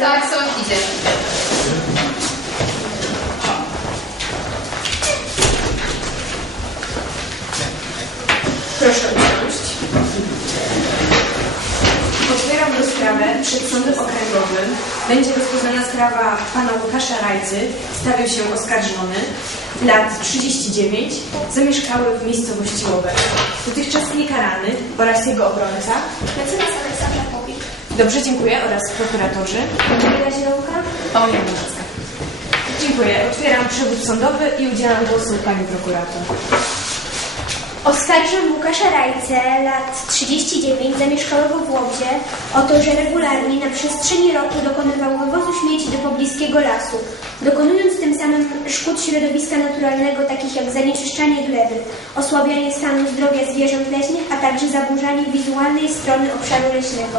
Tak, są, idzie. Proszę usiąść. Otwieram rozprawę przed sądem okręgowym. Będzie rozpoznana sprawa pana Łukasza Rajcy. Stawił się oskarżony. Lat 39. Zamieszkały w miejscowości Łobek. Dotychczas niekarany oraz jego obrońca. Mecenas. Dobrze, dziękuję. Oraz prokuratorzy. Katarzyna Zielonka. O, Janowska. Dziękuję. Otwieram przewód sądowy i udzielam głosu pani prokurator. Oskarżam Łukasza Rajce, lat 39, zamieszkałego w Łobzie, o to, że regularnie na przestrzeni roku dokonywał wywozu śmieci do pobliskiego lasu, dokonując tym samym szkód środowiska naturalnego, takich jak zanieczyszczanie gleby, osłabianie stanu zdrowia zwierząt leśnych, a także zaburzanie wizualnej strony obszaru leśnego.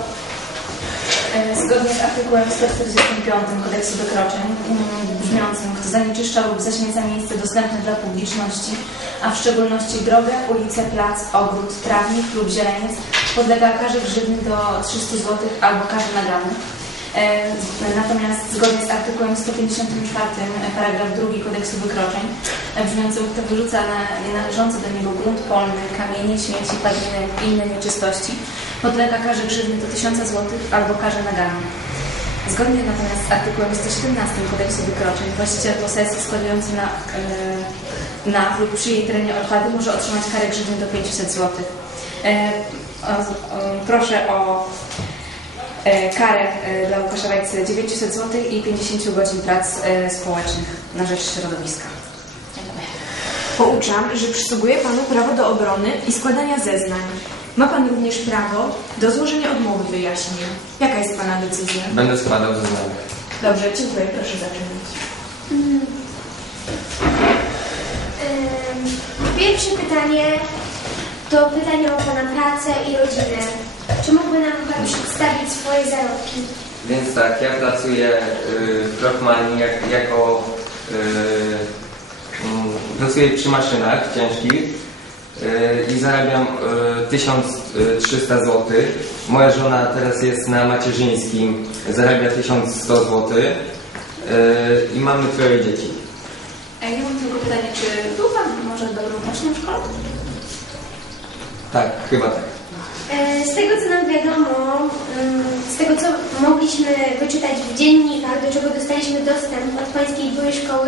E, Zgodnie z artykułem 145 kodeksu wykroczeń mm, brzmiącym, kto zanieczyszcza lub zaśmieca miejsce dostępne dla publiczności, a w szczególności drogę, ulicę, plac, ogród, trawnik lub zieleniec, podlega karze grzywny do 300 zł albo karze nagany. E, Natomiast zgodnie z artykułem 154 e, paragraf 2 kodeksu wykroczeń brzmiącym, kto wyrzuca na nienależący do niego grunt polny, kamienie, śmieci, padliny i inne nieczystości, podlega karze grzywny do 1000 zł albo karze nagany. Zgodnie natomiast z artykułem 117 kodeksu wykroczeń właściciel posesji składujący na, e, na lub przy jej terenie odpady może otrzymać karę grzywny do 500 zł. E, proszę o e, karę dla Łukasza Rajcy 900 zł i 50 godzin prac społecznych na rzecz środowiska. Pouczam, że przysługuje Panu prawo do obrony i składania zeznań. Ma Pan również prawo do złożenia odmowy wyjaśnień. Jaka jest Pana decyzja? Będę składał zeznania. Dobrze, dziękuję. Proszę zaczynać. Ym, Pierwsze pytanie to pytanie o Pana pracę i rodzinę. Czy mógłby nam Pan przedstawić swoje zarobki? Więc tak, ja pracuję y, w Rockmanie jak, jako... Y, mm, pracuję przy maszynach ciężkich i zarabiam y, 1300 zł. Moja żona teraz jest na macierzyńskim, zarabia 1100 zł y, i mamy troje dzieci. E, Ja mam tylko pytanie, czy był Pan może dobrym uczniem w szkole? Tak, chyba tak. E, Z tego co nam wiadomo, z tego co mogliśmy wyczytać w dziennikach, do czego dostaliśmy dostęp od Pańskiej byłej szkoły,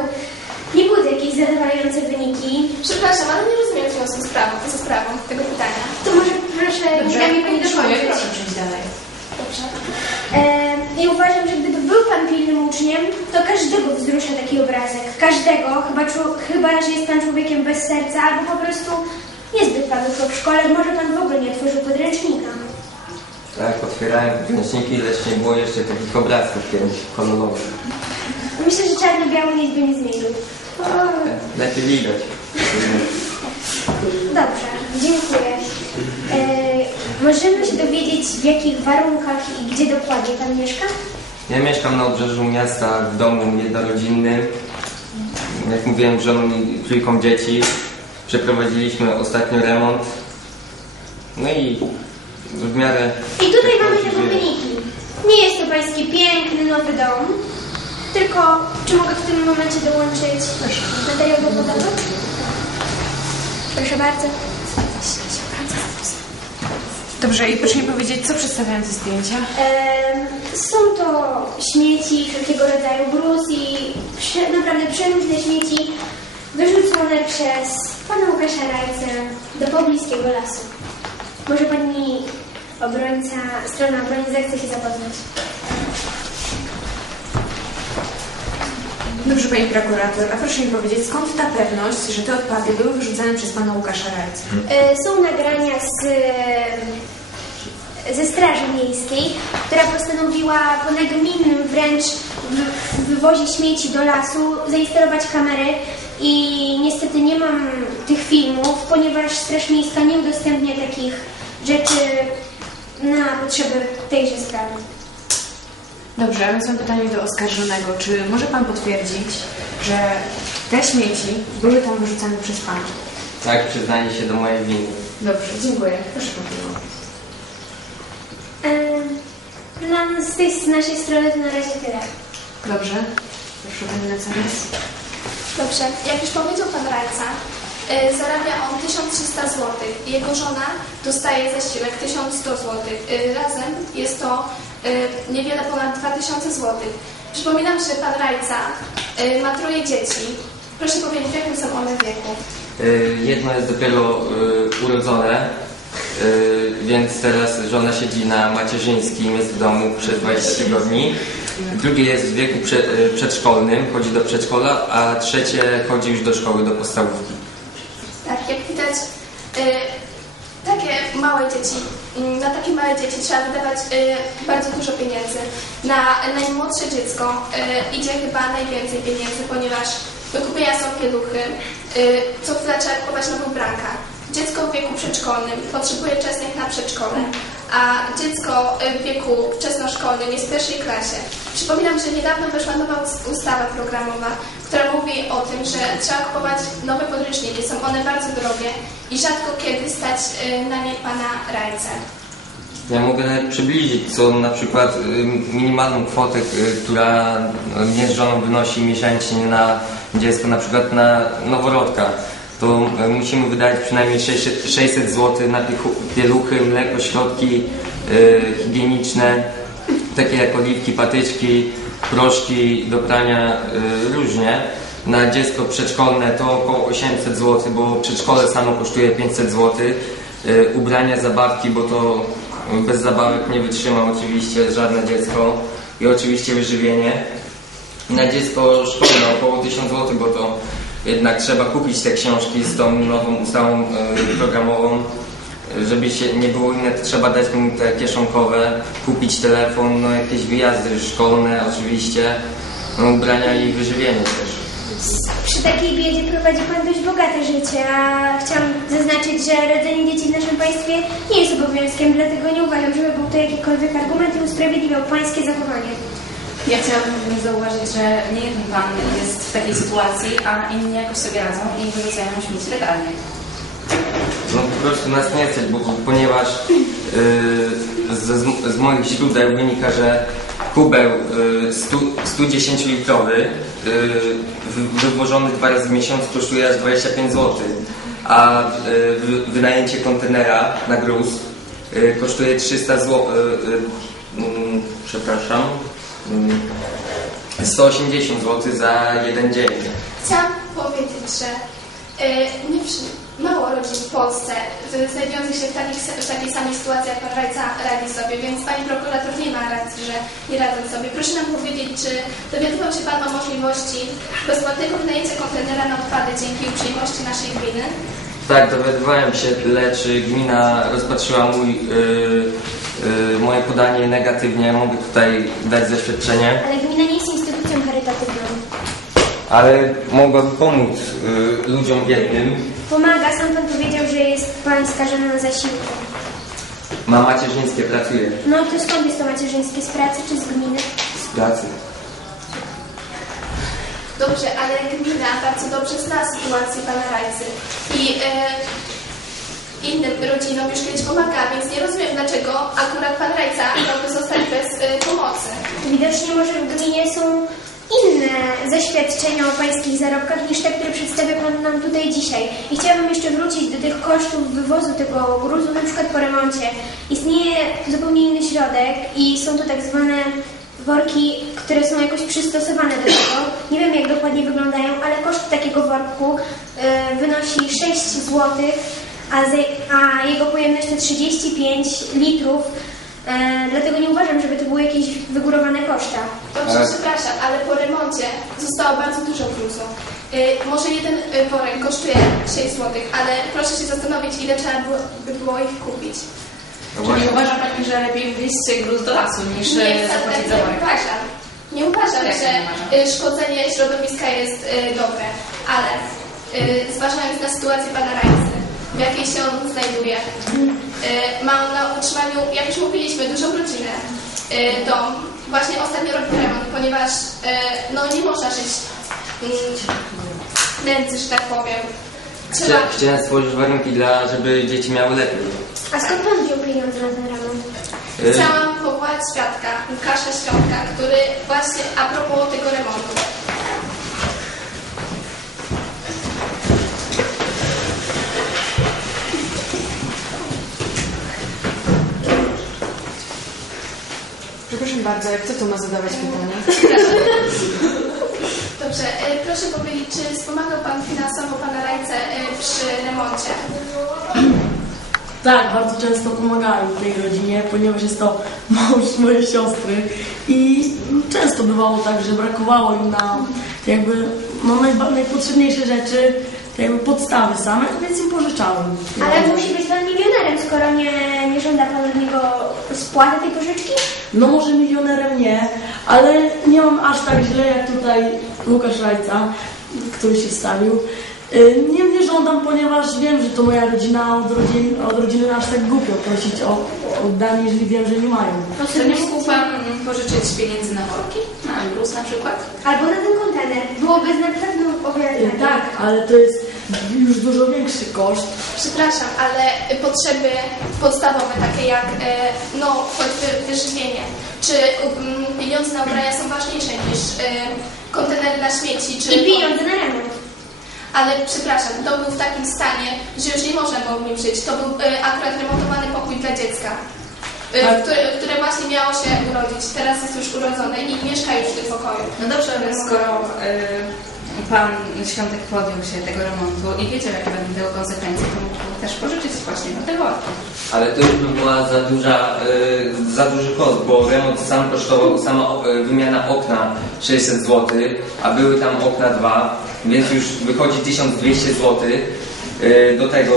nie były to jakieś zadowalające wyniki. Przepraszam, ale nie rozumiem związku z sprawą, ze sprawą tego pytania. To może proszę Dobrze, mi Pani dokończyć. Proszę przejść dalej. Dobrze. E, I uważam, że gdyby był Pan pilnym uczniem, to każdego wzrusza taki obrazek. Każdego, chyba, chyba że jest Pan człowiekiem bez serca, albo po prostu niezbyt Pan uczył w szkole, może Pan w ogóle nie otworzył podręcznika. Tak, otwierałem podręczniki, lecz nie było jeszcze takich obrazków kiedyś kolorowych. Myślę, że czarno-biały nic by nie zmienił. Lepiej widać. Dobrze, dziękuję. E, możemy się dowiedzieć, w jakich warunkach i gdzie dokładnie Pan mieszka? Ja mieszkam na obrzeżu miasta w domu jednorodzinnym. Jak mówiłem, żoną i trójką dzieci. Przeprowadziliśmy ostatnio remont. No i w miarę... I tutaj mamy tego wyniki. Nie jest to Pański piękny, nowy dom, tylko czy mogę w tym momencie dołączyć materiał dowodowy? Proszę bardzo. Dobrze, i proszę mi powiedzieć, co przedstawiają te zdjęcia? Em, są to śmieci wszelkiego rodzaju, gruz i prze, naprawdę przeróżne śmieci wyrzucone przez pana Łukasza Rajcę do pobliskiego lasu. Może pani obrońca, strona obrony zechce się zapoznać. Dobrze, Pani prokurator, a proszę mi powiedzieć, skąd ta pewność, że te odpady były wyrzucane przez Pana Łukasza Rajca? E, Są nagrania z, ze Straży Miejskiej, która postanowiła po nagminnym wręcz wywozie śmieci do lasu zainstalować kamery i niestety nie mam tych filmów, ponieważ Straż Miejska nie udostępnia takich rzeczy na potrzeby tejże sprawy. Dobrze, a więc mam pytanie do oskarżonego. Czy może Pan potwierdzić, że te śmieci były tam wyrzucane przez Pana? Tak, przyznaję się do mojej winy. Dobrze, dziękuję. Proszę kontynuować. No, z tej z naszej strony to na razie tyle. Dobrze. Proszę Pani mecenas. Dobrze, jak już powiedział pan Rajca, y, zarabia on 1300 zł. Jego żona dostaje zasiłek 1100 zł. Y, razem jest to niewiele ponad 2000 zł. Przypominam, że pan Rajca y, ma troje dzieci. Proszę powiedzieć, w jakim są one wieku? Y, Jedno jest dopiero urodzone, więc teraz żona siedzi na macierzyńskim, jest w domu przez 20 tygodni. Drugie jest w wieku prze, przedszkolnym, chodzi do przedszkola, a trzecie chodzi już do szkoły, do podstawówki. Tak, jak widać, takie małe dzieci, dzieci trzeba wydawać y, bardzo dużo pieniędzy. Na najmłodsze dziecko y, idzie chyba najwięcej pieniędzy, ponieważ do kupienia są pieluchy, y, co chwilę trzeba kupować nową bramkę. Dziecko w wieku przedszkolnym potrzebuje czesnek na przedszkole, a dziecko y, w wieku wczesnoszkolnym jest w pierwszej klasie. Przypominam, że niedawno weszła nowa us- ustawa programowa, która mówi o tym, że trzeba kupować nowe podręczniki. Są one bardzo drogie i rzadko kiedy stać y, na nie pana Rajce. Ja mogę nawet przybliżyć, co na przykład y, minimalną kwotę, y, która y, mnie z żoną wynosi miesięcznie na dziecko, na przykład na noworodka. To y, musimy wydać przynajmniej 600 600 zł na pieluchy, mleko, środki higieniczne, takie jak oliwki, patyczki, proszki do prania, różnie. Na dziecko przedszkolne to około 800 zł, bo przedszkole samo kosztuje 500 zł. Ubrania, zabawki, bo to bez zabawek nie wytrzyma oczywiście żadne dziecko. I oczywiście wyżywienie. Na dziecko szkolne około 1000 zł, bo to jednak trzeba kupić te książki z tą nową ustawą y, programową. Żeby się nie było inne, to trzeba dać mu te kieszonkowe, kupić telefon, no jakieś wyjazdy szkolne oczywiście, no, ubrania i wyżywienie też. Przy takiej biedzie prowadzi Pan dość bogate życie, a chciałam zaznaczyć, że rodzenie dzieci w naszym państwie nie jest obowiązkiem, dlatego nie uważam, żeby był to jakikolwiek argument i usprawiedliwiał Pańskie zachowanie. Ja chciałabym również zauważyć, że nie jeden pan jest w takiej sytuacji, a inni jakoś sobie radzą i wyrzucają śmieci legalnie. No po prostu nas nie stać, bo, ponieważ yy, z, z moich źródeł wynika, że kubeł yy, 100, 110 litrowy wy- wywożony dwa razy w miesiącu kosztuje aż 25 zł, a wy- wynajęcie kontenera na gruz yy, kosztuje 300 zł. Mm, przepraszam. Yy, 180 zł za jeden dzień. Chciałam powiedzieć, że y, nie mało rodzin w Polsce y, znajdujących się w, takich, w takiej samej sytuacji jak pan Rajca radzi sobie, więc pani prokurator nie ma racji, że nie radzą sobie. Proszę nam powiedzieć, czy dowiadywał się pan o możliwości bezpłatnego wynajęcia kontenera na odpady dzięki uprzejmości naszej gminy? Tak, dowiadywałem się, lecz gmina rozpatrzyła mój, y, y, moje podanie negatywnie. Mogę tutaj dać zaświadczenie, Ale gmina nie jest instytucją charytatywną. Ale mogłaby pomóc y, ludziom biednym. Pomaga, sam Pan powiedział, że jest Pan skażony na zasiłku. Ma macierzyńskie, pracuje No to skąd jest to macierzyńskie? Z pracy czy z gminy? z pracy. Dobrze, ale gmina bardzo dobrze zna sytuację pana Rajcy i e, innym rodzinom już kiedyś pomaga, więc nie rozumiem, dlaczego akurat pan Rajca miałby zostać bez e, pomocy. Widocznie może w gminie są inne zaświadczenia o pańskich zarobkach niż te, które przedstawia pan nam tutaj dzisiaj. I chciałabym jeszcze wrócić do tych kosztów wywozu tego gruzu, na przykład po remoncie. Istnieje zupełnie inny środek i są to tak zwane worki, które są jakoś przystosowane do tego. Nie wiem jak dokładnie wyglądają, ale koszt takiego worku y, wynosi 6 zł, a, ze- a jego pojemność to 35 litrów. E, dlatego nie uważam, żeby to były jakieś wygórowane koszta. Dobrze, przepraszam, ale po remoncie zostało bardzo dużo gruzu. Y, może jeden y, worek kosztuje 6 zł, ale proszę się zastanowić, ile trzeba było, by było ich kupić. No Czyli właśnie. uważa Pani, że lepiej wwieźć gruz do lasu niż Nie, e, zapłacić za nie worek? uważam. Nie uważam, Jak że nie uważa? y, szkodzenie środowiska jest y, dobre, ale y, zważając na sytuację pana Rajcy, w jakiej się on znajduje, y, ma on na utrzymaniu, jak już mówiliśmy, dużą rodzinę, y, dom, właśnie ostatnio robił remont, ponieważ y, no, nie można żyć y, nędzy, że tak powiem. Trzeba, Chcia, chciałem stworzyć warunki, dla, żeby dzieci miały lepiej. A skąd pan wziął pieniądze na ten remont? Chciałam powołać świadka, Łukasza Świątka, który właśnie a propos tego remontu. Przepraszam bardzo, jak kto tu ma zadawać pytania? Dobrze, e, proszę powiedzieć, czy wspomagał Pan finansowo Pana Rajce e, przy remoncie? Tak, bardzo często pomagałem tej rodzinie, ponieważ jest to mąż mojej siostry i często bywało tak, że brakowało im na jakby no, najba- najpotrzebniejsze rzeczy, jakby podstawy same, więc im pożyczałem. Ale musi być pan milionerem, skoro nie, nie żąda pan od niego spłaty tej pożyczki? No może milionerem nie, ale nie mam aż tak źle jak tutaj Łukasz Rajca, który się wstawił. Y, Nie, nie żądam, ponieważ wiem, że to moja rodzina, od rodziny, od rodziny aż tak głupio prosić o, oddanie, jeżeli wiem, że nie mają. To nie mógł Pan pożyczyć pieniędzy na worki? Na gruz na przykład? Albo na ten kontener. Byłoby na pewno o wiele. Tak, ale to jest już dużo większy koszt. Przepraszam, ale potrzeby podstawowe, takie jak e, no, choćby wyżywienie, czy um, pieniądze na ubrania są ważniejsze niż e, kontenery na śmieci, czy... I pieniądze na remont. Ale przepraszam, to był w takim stanie, że już nie można było w nim żyć. To był e, akurat remontowany pokój dla dziecka, Tak. które, które właśnie miało się urodzić. Teraz jest już urodzone i mieszka już w tym pokoju. No dobrze, ale skoro y, Pan Świątek podjął się tego remontu i wiedział, jakie będą tego konsekwencje, to mógł też pożyczyć właśnie na te worki. Ale to już by była za duża, y, za duży koszt, bo remont sam kosztował, sama y, wymiana okna 600 zł, a były tam okna dwa, więc już wychodzi 1200 zł. Y, Do tego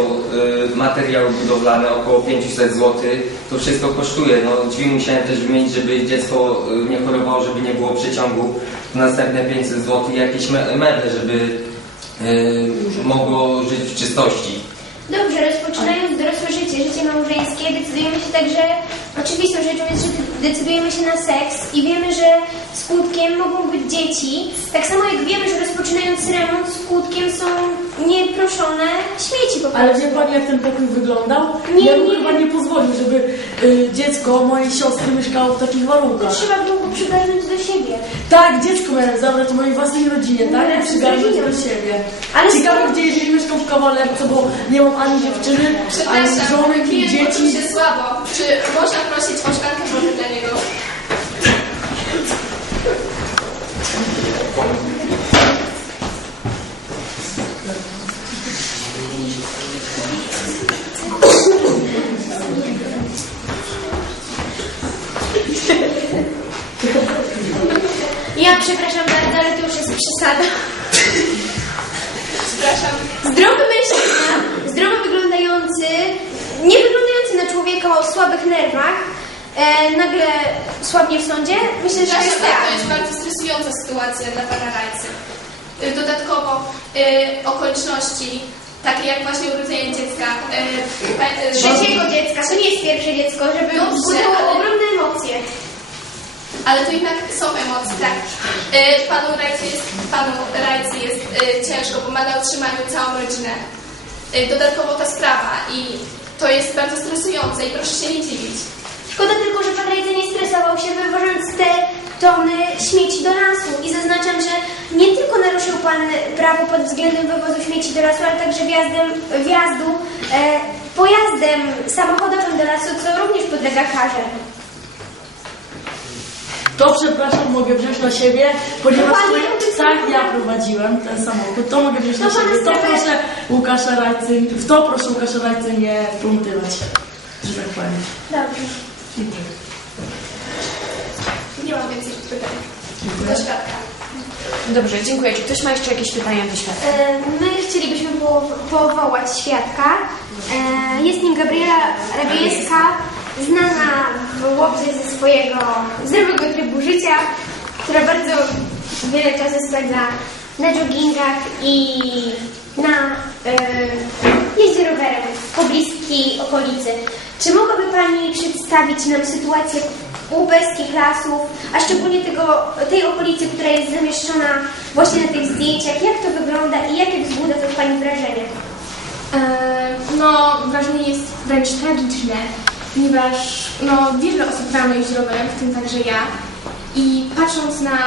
y, materiały budowlane około 500 zł. To wszystko kosztuje. No, drzwi musiałem też wymienić, żeby dziecko y, nie chorowało, żeby nie było przeciągu. Następne 500 zł jakieś me- meble, żeby mogło żyć w czystości. Dobrze, rozpoczynając dorosłe życie, życie małżeńskie, decydujemy się także, oczywistą rzeczą jest, że decydujemy się na seks i wiemy, że skutkiem mogą być dzieci. Tak samo jak wiemy, że rozpoczynając remont, skutkiem są nieproszone śmieci po Ale prostu. wie Pani, jak ten pokój wyglądał? Nie, ja bym nie. chyba nie pozwolił, żeby y, dziecko mojej siostry mieszkało w takich To warunkach. trzeba było go przygarnąć do siebie. Tak, dziecko miałem zabrać mojej własnej rodzinie, tak? Nie, I przygarnąć do siebie. Ale Ciekawe, skoro- gdzie jeżeli mieszkam w kawalerce, bo nie mam ani dziewczyny, ani Przepraszam, żony, ani klient poczuł dzieci. się słabo. Czy można prosić o szklankę wody dla niego? Ja przepraszam bardzo, ale to już jest przesada. Przepraszam. Zdrowy mężczyzna, zdrowo wyglądający, nie wyglądający na człowieka o słabych nerwach, e, nagle słabnie w sądzie, myślę, że jest tak. to jest bardzo stresująca sytuacja dla pana Rajcy. Y, Dodatkowo y, okoliczności, takie jak właśnie urodzenie dziecka. y, pe- y, Trzeciego dziecka, to nie jest pierwsze dziecko, żeby Dobrze, wzbudzało ale- ogromne emocje. Ale to jednak są emocje, tak. Y, Panu Rajcy jest, panu Rajcy jest y, ciężko, bo ma na utrzymaniu całą rodzinę. Y, Dodatkowo ta sprawa i to jest bardzo stresujące i proszę się nie dziwić. Szkoda tylko, że pan Rajca nie stresował się, wywożąc te tony śmieci do lasu. I zaznaczam, że nie tylko naruszył pan prawo pod względem wywozu śmieci do lasu, ale także wjazdem, wjazdu e, pojazdem samochodowym do lasu, co również podlega karze. To przepraszam, mogę wziąć na siebie, ponieważ to, to tak ja prowadziłem ten samochód, to mogę wziąć na siebie. To proszę Łukasza Rajcy, w to proszę Łukasza Rajcy nie plątywać, że tak powiem. Dobrze. Dziękuję. Nie mam więcej pytań. Do świadka. Dobrze, dziękuję. Czy ktoś ma jeszcze jakieś pytania do świata? E, My chcielibyśmy po, powołać świadka. E, Jest nim Gabriela Rabiejska, znana w Łobzie ze swojego zdrowego trybu życia, która bardzo wiele czasu spędza na joggingach i na e, jeździe rowerem w pobliskiej okolicy. Czy mogłaby Pani przedstawić nam sytuację łubeskich lasów, a szczególnie tego, tej okolicy, która jest zamieszczona właśnie na tych zdjęciach? Jak to wygląda i jakie wzbudza to Pani wrażenie? E, No, wrażenie jest wręcz tragiczne. Ponieważ no, wiele osób rano jeździ rowerem, w tym także ja. I patrząc na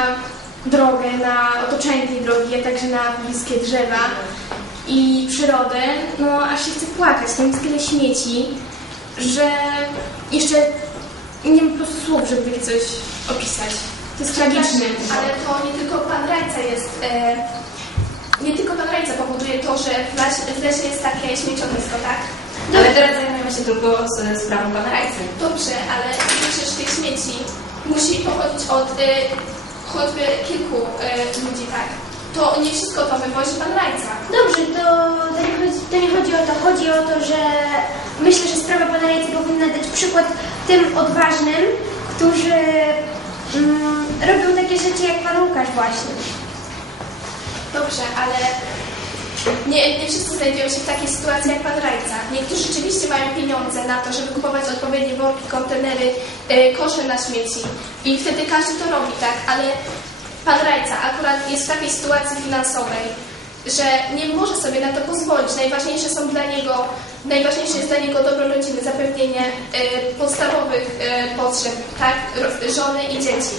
drogę, na otoczenie tej drogi, a także na bliskie drzewa i przyrodę, no aż się chce płakać. Tam jest tyle śmieci, że jeszcze nie mam po prostu słów, żeby coś opisać. To jest tragiczne. Ale to nie tylko pan Rajca jest. E, nie tylko pan Rajca powoduje to, że w lesie, w lesie jest takie śmieciowisko, tak? Ale teraz zajmujemy się tylko z sprawą pana Rajcy. Dobrze, ale przecież tych śmieci musi pochodzić od e, choćby kilku e, ludzi, tak? To nie wszystko to wywozi pan Rajca. Dobrze, to, to, nie chodzi, to nie chodzi o to. Chodzi o to, że myślę, że sprawa pana Rejcy powinna dać przykład tym odważnym, którzy mm, robią takie rzeczy jak pan Łukasz właśnie. Dobrze, ale nie, nie wszyscy znajdują się w takiej sytuacji jak pan Rajca. Niektórzy rzeczywiście mają pieniądze na to, żeby kupować odpowiednie worki, kontenery, e, kosze na śmieci. I wtedy każdy to robi, tak? Ale pan Rajca akurat jest w takiej sytuacji finansowej, że nie może sobie na to pozwolić. Najważniejsze są dla niego, najważniejsze jest dla niego dobro rodziny, zapewnienie e, podstawowych e, potrzeb, tak? Żony i dzieci.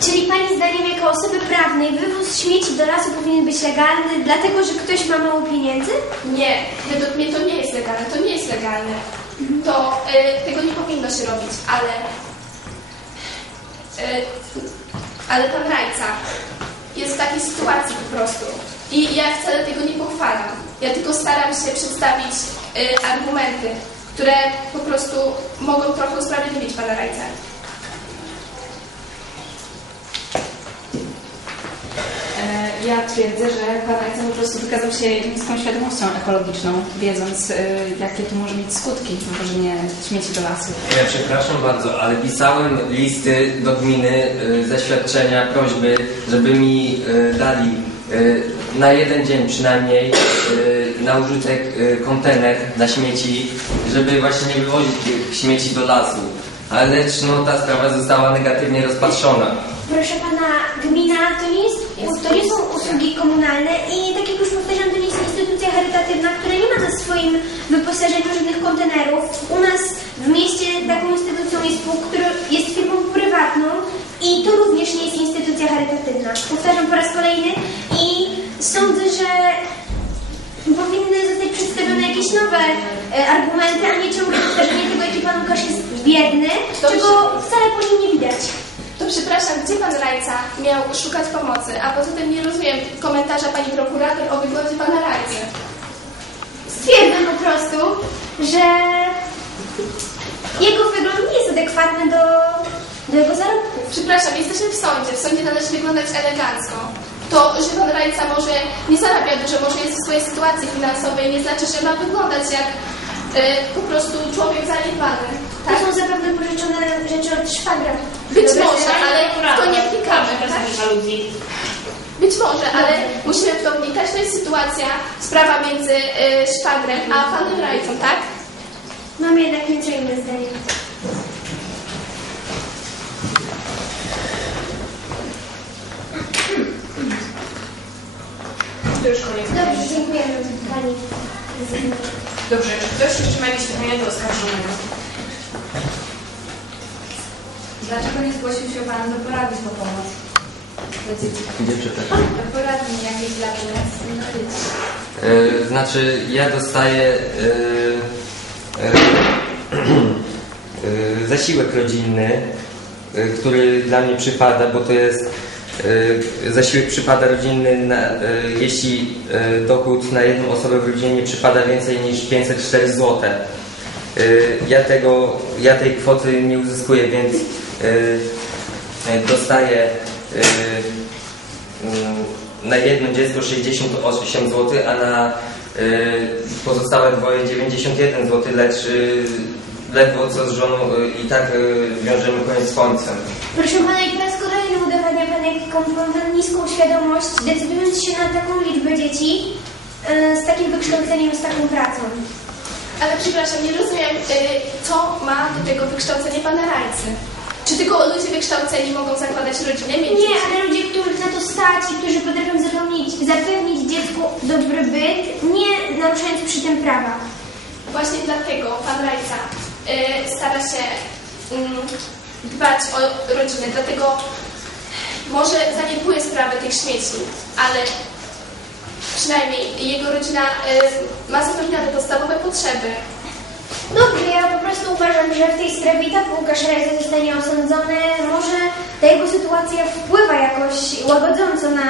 Czyli Pani zdaniem jako osoby prawnej wywóz śmieci do lasu powinien być legalny, dlatego że ktoś ma mało pieniędzy? Nie, według mnie to nie jest legalne, to nie jest legalne. To y, tego nie powinno się robić, ale y, ale pan Rajca jest w takiej sytuacji po prostu. I ja wcale tego nie pochwalam. Ja tylko staram się przedstawić y, argumenty, które po prostu mogą trochę usprawiedliwić pana Rajca. E, Ja twierdzę, że pan Rajca po prostu wykazał się niską świadomością ekologiczną, wiedząc, e, jakie to może mieć skutki wywożenie śmieci do lasu. Ja przepraszam bardzo, ale pisałem listy do gminy, y, zaświadczenia, prośby, żeby mi y, dali y, na jeden dzień przynajmniej y, na użytek y, kontener na śmieci, żeby właśnie nie wywozić tych śmieci do lasu. Ale lecz no, ta sprawa została negatywnie rozpatrzona. Proszę Pana, gmina to nie, jest, to nie są komunalne i tak jak już powtarzam, to nie jest instytucja charytatywna, która nie ma na swoim wyposażeniu żadnych kontenerów. U nas w mieście taką instytucją jest PUK, który jest firmą prywatną i to również nie jest instytucja charytatywna. Powtarzam po raz kolejny i sądzę, że powinny zostać przedstawione jakieś nowe e, argumenty, a nie ciągle powtarzanie tego, jaki Pan Łukasz jest biedny, czego wcale po nim nie widać. To przepraszam, gdzie pan Rajca miał szukać pomocy? A poza tym nie rozumiem komentarza pani prokurator o wyglądzie pana Rajcy. Stwierdzam po prostu, że jego wygląd nie jest adekwatny do, do jego zarobków. Przepraszam, jesteśmy w sądzie. W sądzie należy wyglądać elegancko. To, że pan Rajca może nie zarabia dużo, może jest w swojej sytuacji finansowej, nie znaczy, że ma wyglądać jak e, po prostu człowiek zaniedbany. To Tak? są zapewne pożyczone rzeczy od szwagra. Być może, ale w to nie wnikamy. Tak? Być może, ale musimy w to wnikać. To jest sytuacja, sprawa między e, szwagrem a panem Rajcą, tak? Mam jednak nieco inne zdanie. To już koniec. Dobrze, dziękujemy Pani. Dobrze, czy ktoś jeszcze ma jakieś pytania do oskarżonego? Dlaczego nie zgłosił się pan do poradni po pomoc dla dzieci? Gdzie przepraszam? Do poradni jakiejś dla dzieci. Y, znaczy, ja dostaję y, y, y, zasiłek rodzinny, y, który dla mnie przypada, bo to jest zasiłek przypada rodzinny, na, jeśli dochód na jedną osobę w rodzinie nie przypada więcej niż 504 zł. Ja tego, ja tej kwoty nie uzyskuję, więc y, y, dostaję y, Mm, na jedno dziecko 68 zł, a na pozostałe dwoje 91 zł, lecz ledwo co z żoną i tak wiążemy koniec z końcem. Proszę Pana, i po raz kolejny udowadnia Pan, jaką Pan niską świadomość, decydując się na taką liczbę dzieci z takim wykształceniem, z taką pracą. Ale przepraszam, nie rozumiem, co ma do tego wykształcenie pana Rajcy. Czy tylko ludzie wykształceni mogą zakładać rodzinę, mieć Nie, ale ludzie, których na to stać i którzy potrafią zapewnić, zapewnić dziecku dobry byt, nie naruszając przy tym prawa. Właśnie dlatego pan Rajca y, stara się mm, dbać o rodzinę, dlatego może zaniedbuje sprawy tych śmieci, ale przynajmniej jego rodzina y, ma zapewnione podstawowe potrzeby. Dobrze, ja prostu uważam, że w tej sprawie i tak Łukasz Rejza zostanie osądzony. Może ta jego sytuacja wpływa jakoś łagodząco na,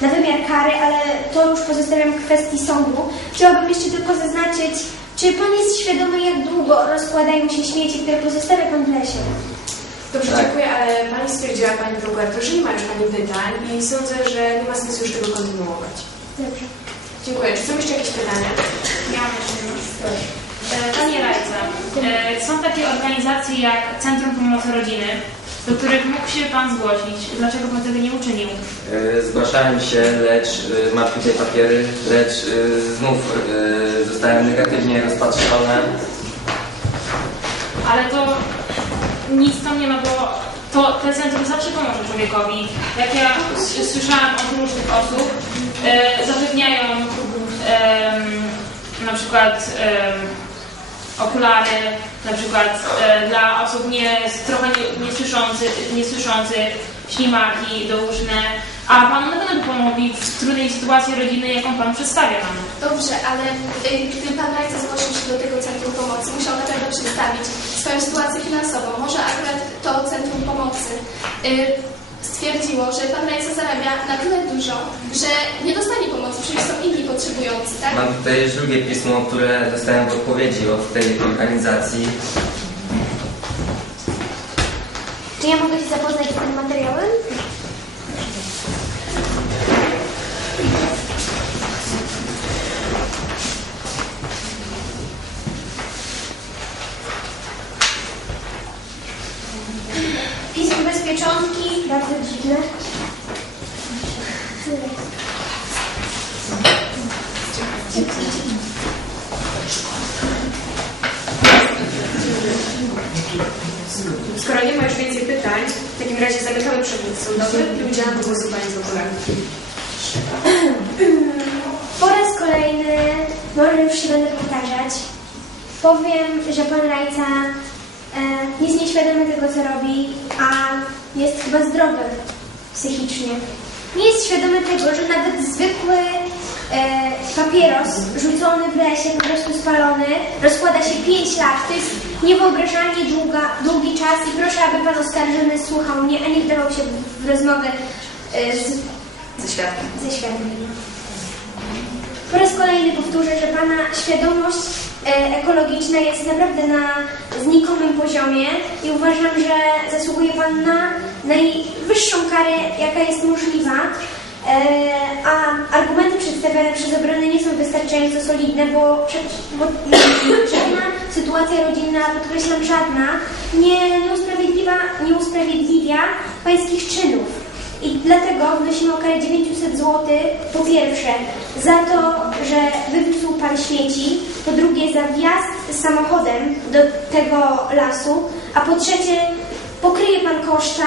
na wymiar kary, ale to już pozostawiam kwestii sądu. Chciałabym jeszcze tylko zaznaczyć, czy pan jest świadomy, jak długo rozkładają się śmieci, które pozostawia pan w lesie? Dobrze, Tak. dziękuję, ale Pani stwierdziła, Pani prokurator, że nie ma już Pani pytań i sądzę, że nie ma sensu już tego kontynuować. Dobrze. Dziękuję. Czy są jeszcze jakieś pytania? Ja mam jeszcze jedno. E, Panie Rajca, e, są takie organizacje jak Centrum Pomocy Rodziny, do których mógł się Pan zgłosić. Dlaczego Pan tego nie uczynił? Y, Zgłaszałem się, lecz mam tutaj papiery, lecz znów zostałem negatywnie rozpatrzone. Ale to nic tam nie ma, bo to te centrum zawsze pomoże człowiekowi. Jak ja słyszałam od różnych osób, e, zapewniają na przykład okulary, na przykład e, dla osób nie, trochę nie, niesłyszących, ślimaki dołóżne, a Panu na pewno pomogli w trudnej sytuacji rodziny, jaką Pan przedstawia nam. Dobrze, ale y, gdy pan Rajca zgłosił się do tego Centrum Pomocy, musiał na pewno przedstawić swoją sytuację finansową. Może akurat to Centrum Pomocy y, stwierdziło, że pan Rajca zarabia na tyle dużo, że nie dostanie pomocy, przecież są inni potrzebujący, tak? Mam tutaj już drugie pismo, które dostałem w odpowiedzi od tej organizacji. Czy ja mogę się zapoznać z tym materiałem? Pismo bez pieczątki, bardzo dziwne. Skoro nie ma już więcej pytań, w takim razie zamykamy przegląd sądowy i udzielam głosu Pani prokurator. Po raz kolejny, może już się będę powtarzać, powiem, że pan Rajca e, jest nieświadomy tego, co robi, a jest chyba zdrowy psychicznie. Nie jest świadomy tego, że nawet zwykły e, papieros rzucony w lesie, po prostu spalony, rozkłada się 5 lat. To jest niewyobrażalnie długa, długi czas i proszę, aby pan oskarżony słuchał mnie, a nie wdawał się w, rozmowę e, z, Ze świadkiem. ze świadkiem. Po raz kolejny powtórzę, że Pana świadomość ekologiczna jest naprawdę na znikomym poziomie i uważam, że zasługuje Pan na najwyższą karę, jaka jest możliwa. E, a argumenty przedstawiane przez obronę nie są wystarczająco solidne, bo, żadna sytuacja rodzinna, podkreślam żadna, nie, nie usprawiedliwia pańskich czynów. I dlatego wnosimy o karę 900 zł po pierwsze za to, że wyrzucił Pan śmieci, po drugie za wjazd samochodem do tego lasu, a po trzecie pokryje Pan koszta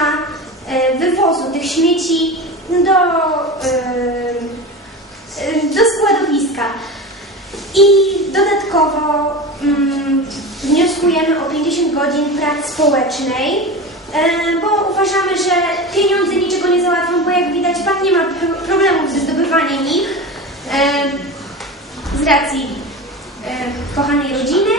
e, wywozu tych śmieci do, e, e, do składowiska. I dodatkowo mm, wnioskujemy o 50 godzin pracy społecznej, bo uważamy, że pieniądze niczego nie załatwią, bo jak widać Pan nie ma pro- problemów ze zdobywaniem ich z racji kochanej rodziny.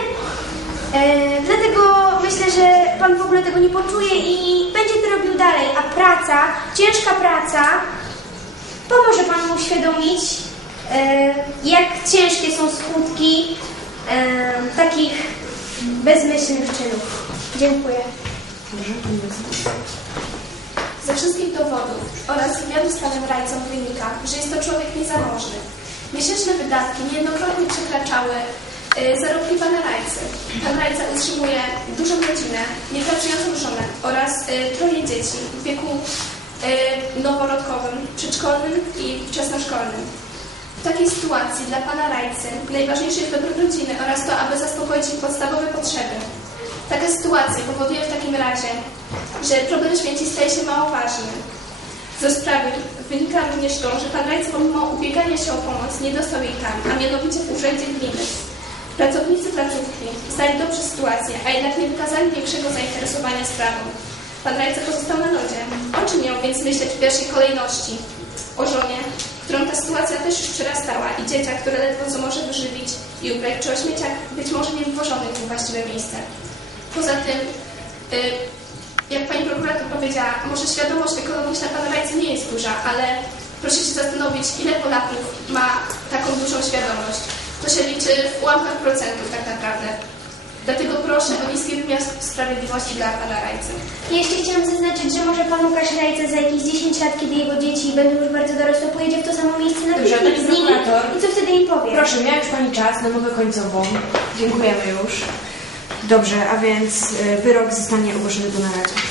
Dlatego myślę, że Pan w ogóle tego nie poczuje i będzie to robił dalej, a praca, ciężka praca pomoże Panu uświadomić, jak ciężkie są skutki takich bezmyślnych czynów. Dziękuję. Ze wszystkich dowodów oraz wywiadu z panem Rajcą wynika, że jest to człowiek niezamożny. Miesięczne wydatki niejednokrotnie przekraczały y, zarobki pana Rajcy. Pan Rajca utrzymuje dużą rodzinę, niepracującą żonę oraz y, troje dzieci w wieku y, noworodkowym, przedszkolnym i wczesnoszkolnym. W takiej sytuacji dla pana Rajcy najważniejsze jest dobro rodziny oraz to, aby zaspokoić ich podstawowe potrzeby. Taka sytuacja powoduje w takim razie, że problem śmieci staje się mało ważny. Z rozprawy wynika również to, że pan Rajc pomimo ubiegania się o pomoc nie dostał jej tam, a mianowicie w urzędzie gminy. Pracownicy placówki znali dobrze sytuację, a jednak nie wykazali większego zainteresowania sprawą. Pan Rajca pozostał na lodzie. O czym miał więc myśleć w pierwszej kolejności? O żonie, którą ta sytuacja też już przyrastała i dzieciach, które ledwo co może wyżywić i ubrać, czy o śmieciach być może nie wywożonych w właściwe miejsce. Poza tym, y, jak pani prokurator powiedziała, może świadomość ekologiczna pana Rajcy nie jest duża, ale proszę się zastanowić, ile Polaków ma taką dużą świadomość. To się liczy w ułamkach procentów tak naprawdę. Dlatego proszę o niski wymiar sprawiedliwości dla pana Rajcy. Ja jeszcze chciałam zaznaczyć, że może pan Łukasz Rajca za jakieś 10 lat, kiedy jego dzieci będą już bardzo dorosłe, pojedzie w to samo miejsce na Dobrze, piknik z nimi i co wtedy im powie? Proszę, miała już Pani czas na mowę końcową. Dziękujemy już. Dobrze, a więc y, wyrok zostanie ogłoszony po naradzie.